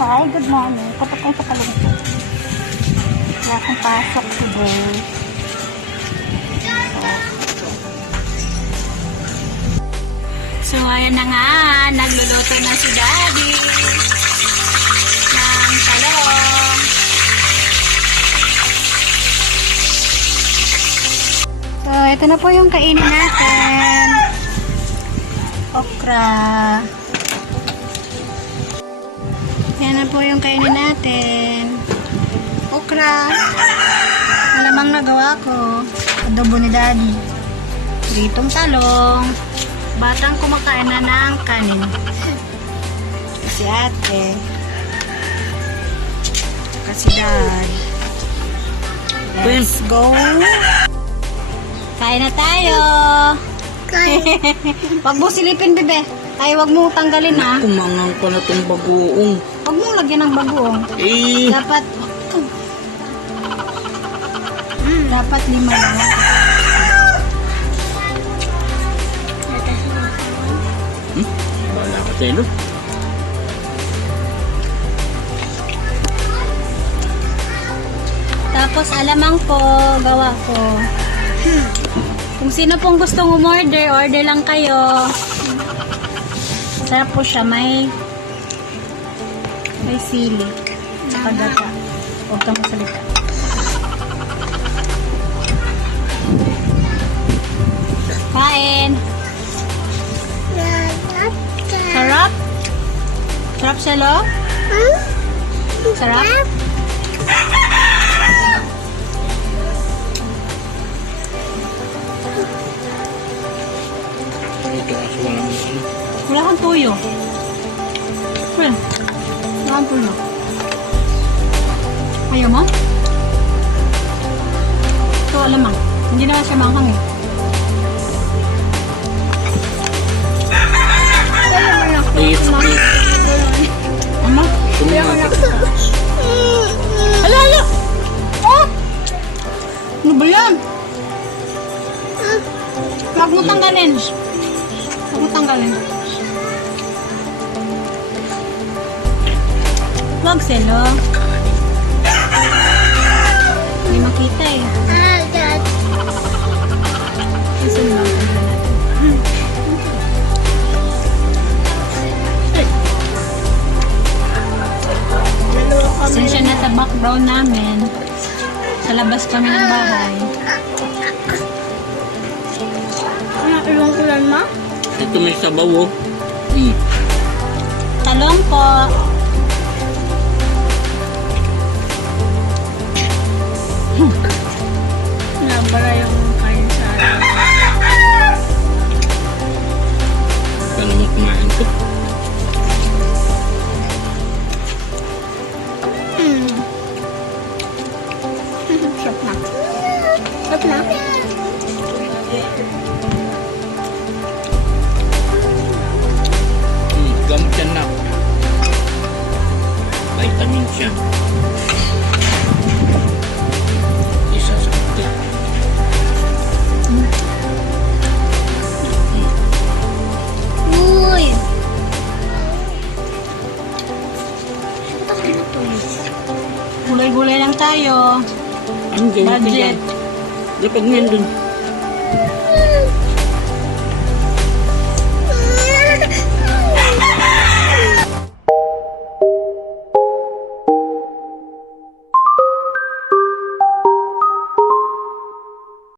Hi, good morning. Kapag kayo sa kalungkot. Wala akong pasok today. So, ayan na nga. Nagluluto na si Daddy ng talong. So, ito na po yung kainin natin. Okra. Yan na po yung kainin natin. Okra. Malamang nagawa ko. Adobo ni Daddy. Pritong talong. Batang kumakain na ng kanin. Si ate. Kasi Dad. Let's go. Kain na tayo. Wag mo silipin, bebe. Ay, wag mo tanggalin, ha. Kumangang pa na itong bagoong. Wag mo lagyan ng bagoong. Dapat 5 lang. Wala ka tayo. Tapos alamang po, gawa ko. Kung sino pong gustong umorder, order lang kayo. Sarap po siya, may sili. Saka gata. Huwag kang masalita. Kain. Sarap? Sarap siya, lo? Sarap? Ito kasi wala mo ano. Wala kang tuyo. Wala kang tuyo. Ayaw mo? Ito, alamang. Hindi na siya manghang eh. Please. Ama? Hala, hala! Oh! Ano ba yan? Huwag mo tanggalin. Huwag mo tanggalin. Huwag selo. Hindi makita eh. Isun lang. Pasensya na sa background namin. Sa labas kami ng bahay. Ano ilong ulan ma? Ito may sabaw oh. Talong po. Nabara yung kain sa atin. Kala mo kumain ko. Sarap na. Sarap na. Gamot yan na. Vitamin siya. Isa sa puti. Uy! Gulay-gulay lang tayo. Ang gawin ko Budget. dyan. Lapag mo yan dun.